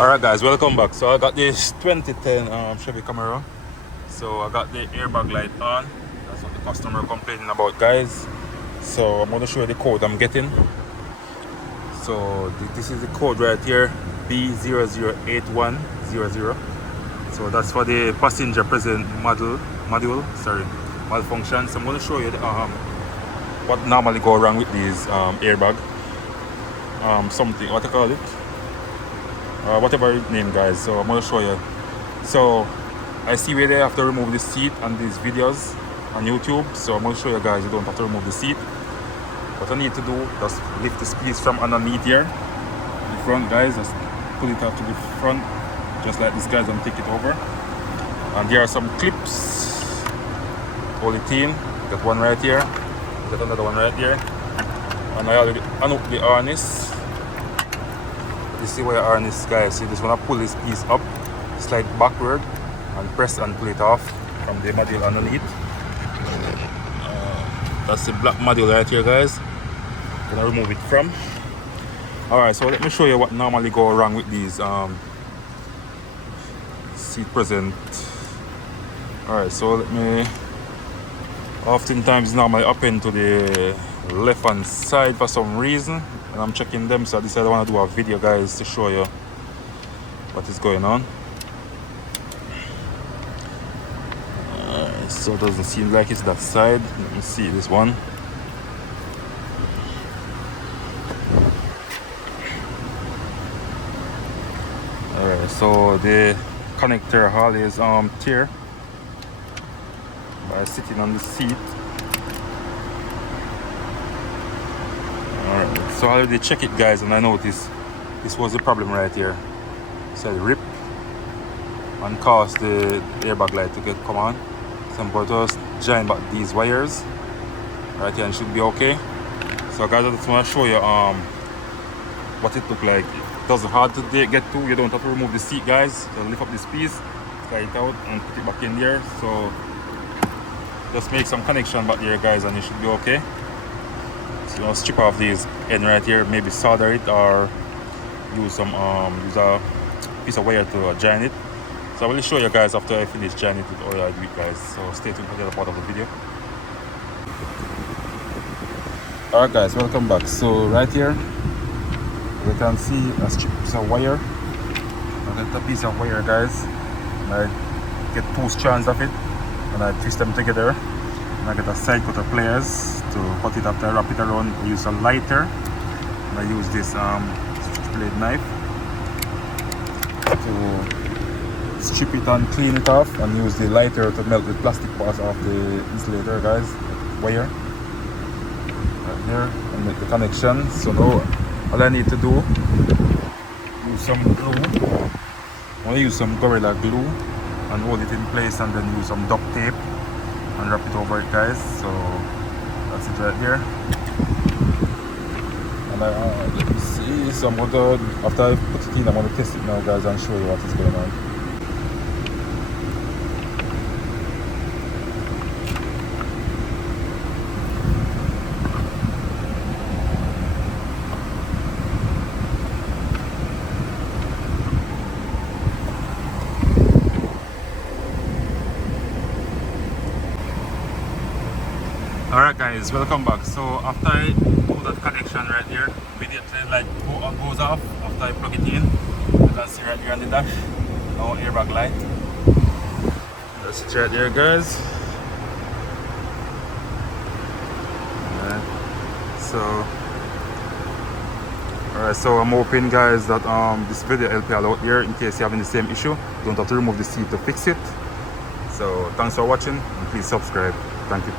Alright guys, welcome back. So I got this 2010 Chevy Camaro. So I got the airbag light on. That's what the customer complaining about, guys. So I'm going to show you the code I'm getting. So this is the code right here, B008100. So that's for the passenger present malfunction. So I'm going to show you the, what normally go wrong with these airbag. Something, what I call it? Whatever it name, guys. So I'm going to show you. So I see where they have to remove the seat on these videos on YouTube. So I'm going to show you guys, you don't have to remove the seat. What I need to do, just lift the piece from underneath here, the front, guys. Just pull it out to the front, just like this, guys, and take it over. And there are some clips. Hold it in. Got one right here. Got another one right here. And I already unhooked the harness. You see where the harness, guys. So you just want to pull this piece up, slide backward, and press and pull it off from the module underneath. That's the black module right here, guys. Gonna remove it from. Alright, so let me show you what normally go wrong with these seat present. Alright, so let me. Oftentimes normally up into the left hand side for some reason, and I'm checking them, so I decided I want to do a video, guys, to show you what is going on. So it doesn't seem like it's that side. Let me see this one. Alright, so the connector hole is tear by sitting on the seat. Alright, so I already check it, guys, and I noticed this was the problem right here. So it rip and cause the airbag light to come on. So I'm going to just join back these wires right here and should be okay. So guys, I just want to show you what it look like. It doesn't hard to get to. You don't have to remove the seat, guys. Just lift up this piece, slide it out, and put it back in there. So just make some connection back there, guys, and it should be okay. So I'll strip off these end right here, maybe solder it or use some use a piece of wire to join it. So I will show you guys after I finish joining it with all I do it, guys. So stay tuned for the other part of the video. Alright guys, welcome back. So right here you can see a strip piece of wire. I get a piece of wire, guys, and I get 2 strands of it and I twist them together, and I get a side cutter pliers to cut it after I wrap it around. I use a lighter and I use this blade knife to strip it and clean it off, and use the lighter to melt the plastic parts of the insulator, guys, wire right there, and make the connection. So now all I need to do, use some glue. I want to use some Gorilla Glue and hold it in place, and then use some duct tape and wrap it over it, guys. So that's it right there. And let me see. So I'm going to, after I put it in, I'm going to test it now, guys, and show you what is going on. Alright guys, welcome back. So after I do that connection right here, immediately light goes off after I plug it in. You can see right here on the dash, our airbag light. That's it right there, guys. Alright, so I'm hoping, guys, that this video help you all out there in case you're having the same issue. You don't have to remove the seat to fix it. So thanks for watching, and please subscribe. Thank you.